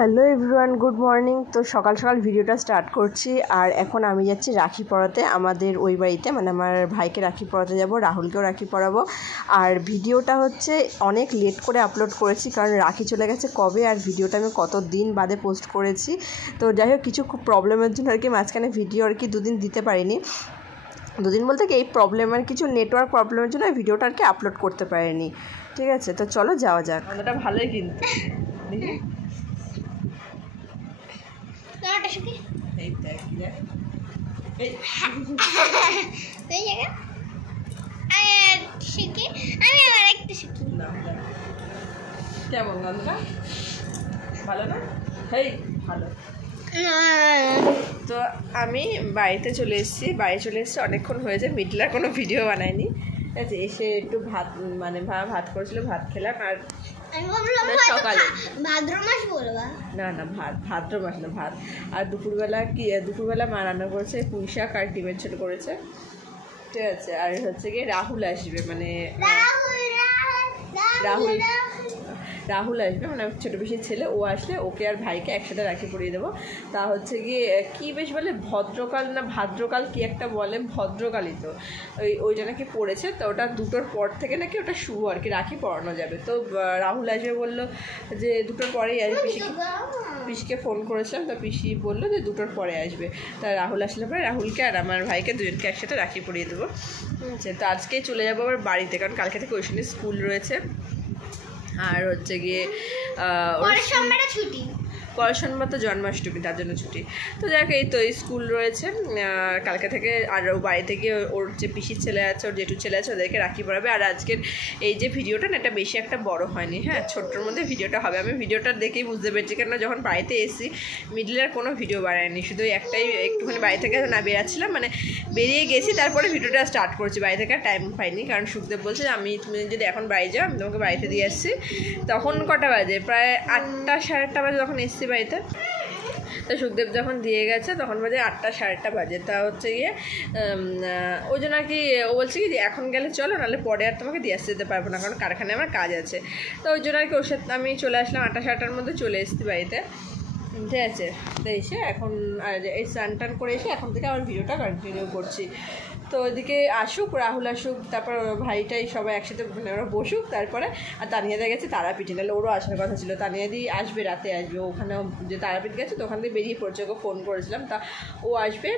Hello everyone, good morning. তো সকাল সকাল ভিডিওটা স্টার্ট করছি। আর এখন আমি যাচ্ছি রাখি পরাতে আমাদের ওই বাড়িতে, মানে আমার ভাইকে রাখি পরাতে যাব, রাহুলকেও রাখি পরাবো। আর ভিডিওটা হচ্ছে অনেক লেট করে আপলোড করেছি, কারণ রাখি চলে গেছে কবে, আর ভিডিওটা আমি কত দিন বাদে পোস্ট করেছি। তো যাই হোক, কিছু খুব প্রবলেমের জন্য আর কি মাঝখানে ভিডিও আর কি দুদিন দিতে পারিনি। দুদিন বলতে কি, এই প্রবলেমের কিছু নেটওয়ার্ক প্রবলেমের জন্য ভিডিওটা আর কি আপলোড করতে পারিনি। ঠিক আছে, তো চলো যাওয়া যাক। ওটা ভালোই কিন্তু দেখি কেমন গানটা ভালো না? হেই ভালো। তো আমি বাড়িতে চলে এসেছি অনেকক্ষণ হয়েছে, মিডলার কোনো ভিডিও বানাইনি। ঠিক আছে, এসে একটু ভাত ভাত করেছিল, ভাত খেলাম। আর সকালে ভাদ্র মাস বলবা না, ভাদ্র মাস না, ভাত। আর দুপুরবেলা মা রান্না করেছে পুঁই শাক আর ডিমের ঝোল করেছে। ঠিক আছে, আর হচ্ছে গিয়ে রাহুল আসবে, মানে রাহুল আসবে, মানে ছোটো পিসির ছেলে। ও আসলে ওকে আর ভাইকে একসাথে রাখি পরিয়ে দেবো। তা হচ্ছে গিয়ে কী বেশ বলে, ভদ্রকাল না ভাদ্রকাল কি একটা বলে, ভদ্রকালই তো ওইটা নাকি পড়েছে। তো ওটা 2টোর পর থেকে নাকি ওটা শুরু আর কি, রাখি পরানো যাবে। তো রাহুল আসবে বললো যে 2টোর পরেই আসবে। পিসিকে ফোন করেছিলাম, তো পিসি বললো যে 2টোর পরে আসবে। তা রাহুল আসলে পরে রাহুলকে আর আমার ভাইকে দুজনকে একসাথে রাখি পরিয়ে দেবো। আচ্ছা, তো আজকেই চলে যাবো আবার বাড়িতে, কারণ কালকে থেকে ওইখানে স্কুল রয়েছে। আর হচ্ছে গিয়ে পরের সোমবার তো জন্মাষ্টমী, তার জন্য ছুটি। তো দেখ, এই তো স্কুল রয়েছে কালকে থেকে। আর ও বাড়িতে গিয়ে ওর যে পিসির ছেলে আছে, ওর জেঠুর ছেলে আছে, ওদেরকে রাখি পরাবে। আর আজকের এই যে ভিডিওটা না, এটা বেশি একটা বড় হয়নি, হ্যাঁ, ছোট্টর মধ্যে ভিডিওটা হবে। আমি ভিডিওটা দেখেই বুঝতে পেরেছি, কেন যখন বাড়িতে এসেছি মিডলের কোনো ভিডিও বানায়নি, শুধু একটাই একটুখানি বাড়ি থেকে না বেরাচ্ছিলাম, মানে বেরিয়ে গেছি, তারপরে ভিডিওটা স্টার্ট করছি। বাড়ি থেকে টাইম পাইনি, কারণ সুখদেব বলছে যে তুমি যদি এখন বাড়ি যাও, আমি তোমাকে বাড়িতে দিয়ে আসছি। তখন কটা বাজে, প্রায় 8টা সাড়ে 8টা বাজে তখন এসছি বাড়িতে। তো সুখদেব যখন দিয়ে গেছে তখন বাজে 8টা সাড়ে 8টা বাজে। তা হচ্ছে গিয়ে ওই জন্য আর কি ও বলছে কি যে এখন গেলে চলো, নাহলে পরে আর তোমাকে দিয়ে আসতে যেতে পারবো না, কারণ কারখানায় আমার কাজ আছে। তো ওই জন্য আর কি ওর সাথে আমি চলে আসলাম, 8টা সাড়ে 8টার মধ্যে চলে এসেছি বাড়িতে। ঠিক আছে, তো এসে এখন এই স্নান টান করে এসে এখন থেকে আমার ভিডিওটা কন্টিনিউ করছি। তো ওইদিকে আসুক, রাহুল আসুক, তারপর ভাইটাই সবাই একসাথে ওরা বসুক, তারপরে। আর তানিয়াদা গেছে তারাপীঠে, নাহলে ওরও আসার কথা ছিল। তানিয়াদি আসবে, রাতে আসবে, ওখানেও যে তারাপীঠ গেছে, তো ওখান থেকে বেরিয়ে পড়ছে, ওকে ফোন করেছিলাম। তা ও আসবে,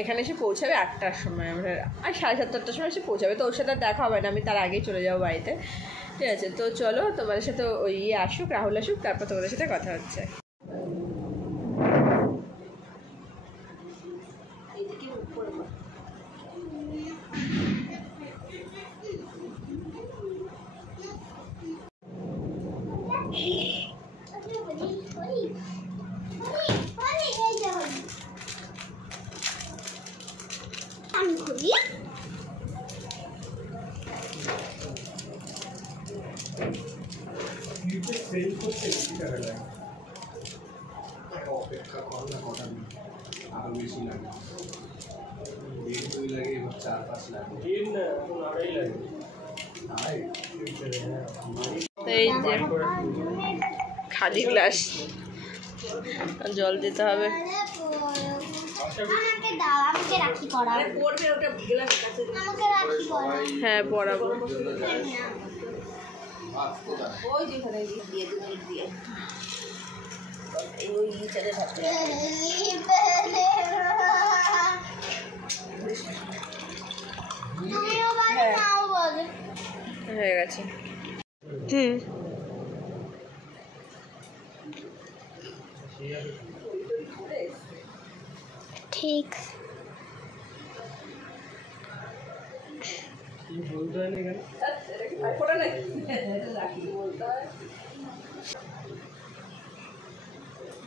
এখানে এসে পৌঁছাবে 8টার সময়, আমরা আর 7:30-8টার সময় এসে পৌঁছাবে। তো ওর সাথে আর দেখা হবে না, আমি তার আগেই চলে যাবো বাড়িতে। ঠিক আছে, তো চলো তোমাদের সাথে ওই আসুক, রাহুল আসুক, তারপর তোমাদের সাথে কথা হচ্ছে। অপেক্ষা কর না, কটা মিনিট আরো বেশি লাগে, 1-2 লাগে, 4-5 লাগে, এই যে খালি গ্লাস, জল দিতে হবে। হ্যাঁ, পড়াবো। হয়ে গেছে। ঠিক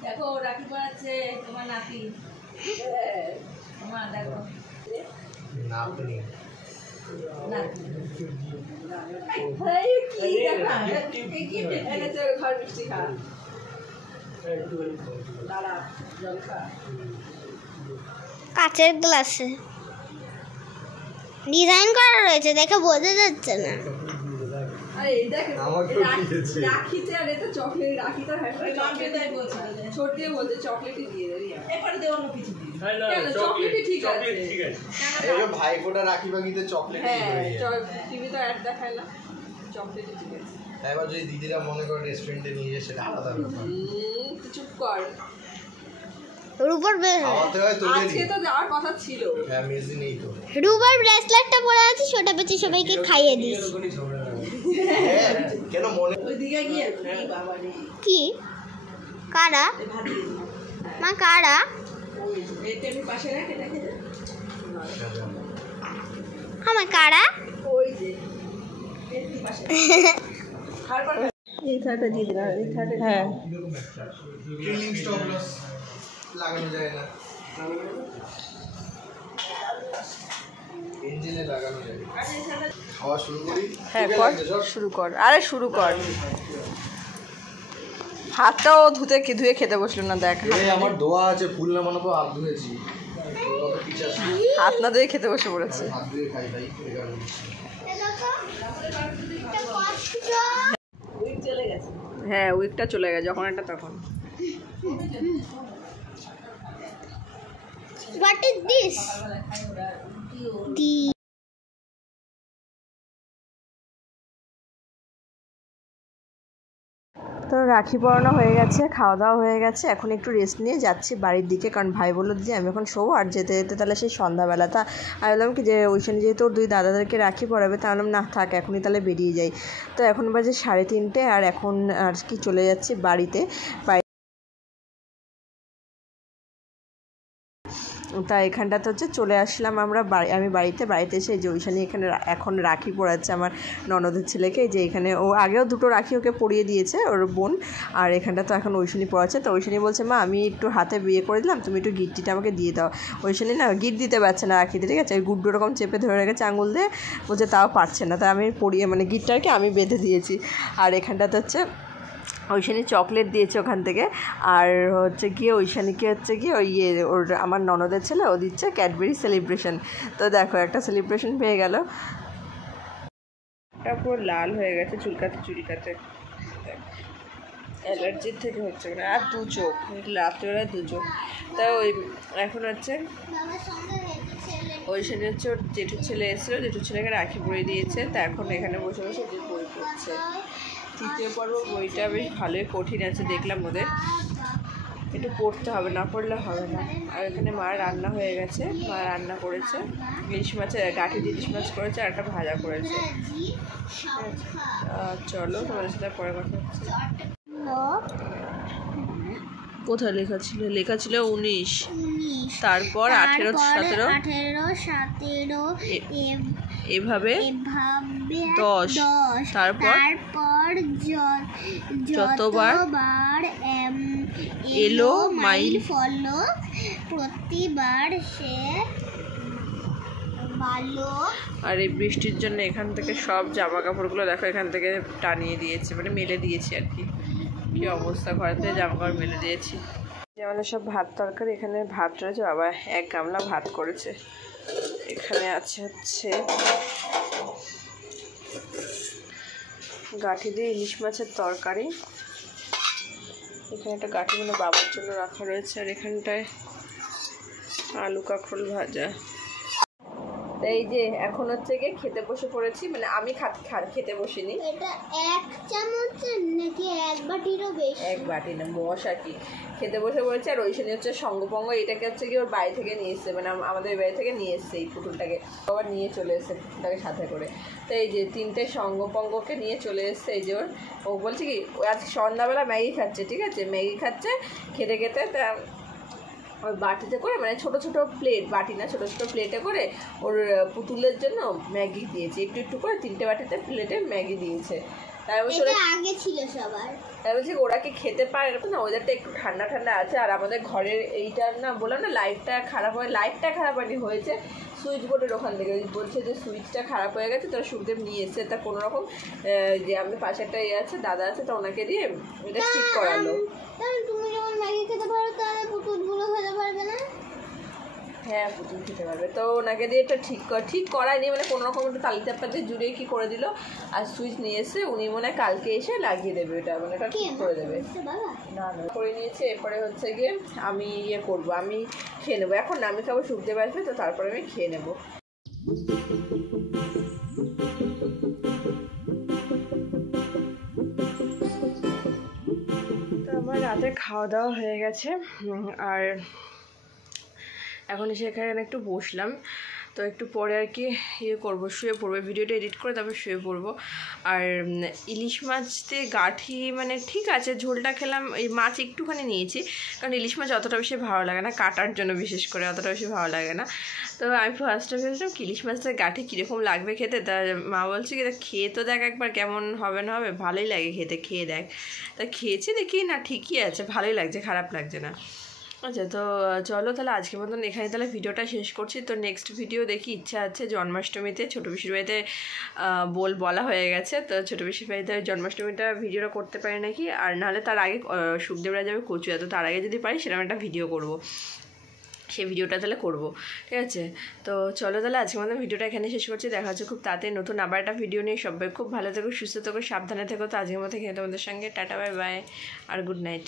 দেখো, রাখি পড়াচ্ছে তোমার নাতি। দেখো ঘর মিষ্টি খা, দাঁড়া জল খা। কাচের গ্লাসে ডিজাইন করা রয়েছে, দেখে বোঝা যাচ্ছে না। আরে এই দেখ আমাকেও দিয়েছে। রাখিতে আর এটা চকলেট রাখিতে চকলেট বলছে ছোটে বলছে চকলেটই দিয়ে দেরি এবারে দেওয়া না কিছু কেন চকলেটই ঠিক আছে এই যে ভাইফোঁটা রাখি বাকিতে চকলেট হ্যাঁ টিভি তো অ্যাড দেখায় না চকলেটই ঠিক আছে এবার যদি দিদিরা মনে করে রেস্টুরেন্টে নিয়ে যায় সেটা আলাদা ব্যাপার তুই চুপ কর রূপার খাওয়াতে হয় তোদেরই আজকে তো যাওয়ার কথা ছিল হ্যাঁ মেজি নেই তো রূপার ব্রেসলেটটা পরে আছে সেটা পেছে সবাইকে খাইয়ে দিস হ্যাঁ কেন মনে ওইদিকে গিয়ে বাবা রে কি কারা মা কারা এই টেবিল পাশে রাখে দেখে আমার কারা ওই যে এই পাশে খাবার এই থাটা দিয়ে দিলাম এই থাটা হ্যাঁ ট্রেলিং স্টপ লস লাগানো যায় না ইঞ্জিনে লাগানো যায় খাওয়া শুরু করি হ্যাঁ কর শুরু কর আরে শুরু কর হাতটাও ধুয়ে খেতে বসলো না দেখ এই আমার দোয়া আছে ফুল নামানো তো হাত ধুয়েছি কত টিচার হাত না ধুয়ে খেতে বসে পড়েছে হাত ধুয়ে খাই ভাই এই কারণে হ্যাঁ উইকটা চলে গেছে যখন একটা তখন What is this? তো রাখি পরানো হয়ে গেছে খাওয়া দাওয়া হয়ে গেছে এখন একটু রেস্ট নিয়ে যাচ্ছি বাড়ির দিকে কারণ ভাই বললো যে আমি এখন শোবো আর যেতে যেতে তাহলে সেই সন্ধ্যাবেলা তা আমি বললাম কি যে ওইখানে যেহেতু ওর দুই দাদাদেরকে রাখি পরাবে তা বললাম না থাক এখনই তাহলে বেরিয়ে যাই তো এখন বাজে 3:30 আর এখন আর কি চলে যাচ্ছি বাড়িতে তা এখানটাতে হচ্ছে চলে আসলাম আমরা আমি বাড়িতে এসে যে ওইখানে এখানে এখন রাখি পরাচ্ছে আমার ননদের ছেলেকে যে এখানে ও আগেও দুটো রাখি ওকে পরিয়ে দিয়েছে ওর বোন আর এখানটা তো এখন ঐশানী পড়াচ্ছে তো ঐশানী বলছে মা আমি একটু হাতে বিয়ে করে দিলাম তুমি একটু গিট্টিটা আমাকে দিয়ে দাও ঐশানী না গিট দিতে পারছে না রাখিতে ঠিক আছে ওই গুড্ডু রকম চেপে ধরে রেখেছে আঙুল দিয়ে বলছে তাও পারছে না তাই আমি পরিয়ে মানে গিটটাকে আমি বেঁধে দিয়েছি আর এখানটাতে হচ্ছে ঐশানী চকলেট দিয়েছে ওখান থেকে আর হচ্ছে গিয়ে ঐশানীকে হচ্ছে গিয়ে ওই ওর আমার ননদের ছেলে ও দিচ্ছে ক্যাডবেরি সেলিব্রেশন তো দেখো একটা সেলিব্রেশন পেয়ে গেল ওটা পুরো লাল হয়ে গেছে চুলকাতে অ্যালার্জির থেকে হচ্ছে না আর দু চোখ রাত্রেবেলা দু চোখ তা ওই এখন হচ্ছে ঐশানী হচ্ছে ওর জেঠুর ছেলে এসেছিলো জেঠুর ছেলেকে রাখি পরিয়ে দিয়েছে তা এখন এখানে বসে বসে যে বই পড়ছে তৃতীয় পর্ব বইটা বেশ ভালোই কঠিন আছে দেখলাম ওদের একটু পড়তে হবে না পড়লে হবে না আর এখানে মা রান্না হয়ে গেছে মা রান্না করেছে ইলিশ মাছের গাঠি ইলিশ মাছ করেছে আর একটা ভাজা করেছে চলো তোমাদের সাথে পরে কথা হচ্ছে কোথায় লেখা ছিল 19 তারপর 18 17 এভাবে 10 তারপর যতবার এলো মাইল ফলো প্রতিবার সে ভালো আর এই বৃষ্টির জন্য এখান থেকে সব জামা কাপড়গুলো দেখো এখান থেকে টানিয়ে দিয়েছে মানে মেলে দিয়েছি আর কি কি অবস্থা ঘরে থেকে জামা কাপড় মেলে দিয়েছি আমাদের সব ভাত তরকারি এখানে ভাত রয়েছে বাবা 1 গামলা ভাত করেছে এখানে আছে হচ্ছে গাঠি দিয়ে ইলিশ মাছের তরকারি এখানে একটা গাঠিগুলো বাবার জন্য রাখা রয়েছে আর এখানটায় আলু কাঁকরোল ভাজা এই যে এখন হচ্ছে গিয়ে খেতে বসে পড়েছি মানে আমি খেতে বসিনি এটা 1 চামচ নাকি 1 বাটিরও বেশি 1 বাটি না মশা কি খেতে বসে পড়েছি আর ওইখানে হচ্ছে সঙ্গপঙ্গ এটাকে হচ্ছে কি ওর বাড়ি থেকে নিয়ে এসছে মানে আমাদের বাড়ি থেকে নিয়ে এসছে এই পুতুলটাকে আবার নিয়ে চলে এসছে পুতুলটাকে সাথে করে তো এই যে 3টে সঙ্গপঙ্গকে নিয়ে চলে এসছে এই যে ও বলছে কি আজ সন্ধ্যাবেলা ম্যাগি খাচ্ছে ঠিক আছে ম্যাগি খাচ্ছে খেতে খেতে তা ওই বাটিতে করে মানে ছোটো ছোটো প্লেট বাটি না ছোটো ছোটো প্লেটে করে ওর পুতুলের জন্য ম্যাগি দিয়েছে একটু একটু করে 3টে বাটিতে প্লেটে ম্যাগি দিয়েছে তাই বলছে আগে ছিল সবার তাই বলছি ওরা কি খেতে পারে না ওদেরটা একটু ঠান্ডা ঠান্ডা আছে আর আমাদের ঘরের এইটা না বললাম না লাইটটা খারাপ হয়নি হয়েছে সুইচ বোর্ডের ওখান থেকে বলছে যে সুইচটা খারাপ হয়ে গেছে তোরা সুখদেব নিয়ে এসছে তা কোনো রকম যে আমাদের পাশে একটা আছে দাদা আছে তো ওনাকে দিয়ে এটা ঠিক করালো তুমি যখন ম্যাগি খেতে পারো তাহলে পুতুলগুলো খেতে পারবে না হ্যাঁ পুতুল খেতে পারবে। তো ওনাকে দিয়ে এটা ঠিক করায়নি, মানে কোনো রকম একটু তালি চাপা দিয়ে জুড়ে কি করে দিল, আর সুইচ নিয়ে এসে উনি মনে হয় কালকে এসে লাগিয়ে দেবে, এটা মানে এটা ঠিক করে দেবে। না করে নিয়েছে। এরপরে হচ্ছে গিয়ে আমি ইয়ে করবো, আমি খেয়ে নেবো। এখন না, আমি খাবো, শুকদেব আসবে তো তারপরে আমি খেয়ে নেবো। তো আমার রাতে খাওয়া দাওয়া হয়ে গেছে, আর এখন এসে এখানে একটু বসলাম। তো একটু পরে আর কি ইয়ে করবো, শুয়ে পড়বো, ভিডিওটা এডিট করে তারপর শুয়ে পড়বো। আর ইলিশ মাছ দিয়ে গাঠি মানে ঠিক আছে, ঝোলটা খেলাম, এই মাছ একটুখানি নিয়েছি, কারণ ইলিশ মাছ অতটা বেশি ভালো লাগে না, কাটার জন্য বিশেষ করে অতটা বেশি ভালো লাগে না। তো আমি ফার্স্টে ভেবেছিলাম কি ইলিশ মাছটা গাঠি কীরকম লাগবে খেতে, তা মা বলছে কি খেয়ে তো দেখ একবার কেমন হবে না হবে, ভালোই লাগে খেতে, খেয়ে দেখ। তা খেয়েছি, দেখি না ঠিকই আছে, ভালোই লাগছে, খারাপ লাগছে না। আচ্ছা, তো চলো তাহলে আজকের মতন এখানে তাহলে ভিডিওটা শেষ করছি। তো নেক্সট ভিডিও দেখি, ইচ্ছা আছে জন্মাষ্টমীতে ছোটো পিসির বাড়িতে বলা হয়ে গেছে, তো ছোটো পিসির বাড়িতে জন্মাষ্টমীটা ভিডিওটা করতে পারি নাকি, আর নাহলে তার আগে শুকদেবরা যাবে কচুয়া, তো তার আগে যদি পারি সেরকম একটা ভিডিও করব, সেই ভিডিওটা তাহলে করবো, ঠিক আছে। তো চলো তাহলে আজকের মতো ভিডিওটা এখানে শেষ করছি, দেখা হচ্ছে খুব তাড়াতাড়ি নতুন আবার একটা ভিডিও নিয়ে। সবাই খুব ভালো থেকো, সুস্থ থেকো, সাবধানে থেকো। তো আজকের মতো এখানে তোমাদের সঙ্গে টাটা, বাই বাই আর গুড নাইট।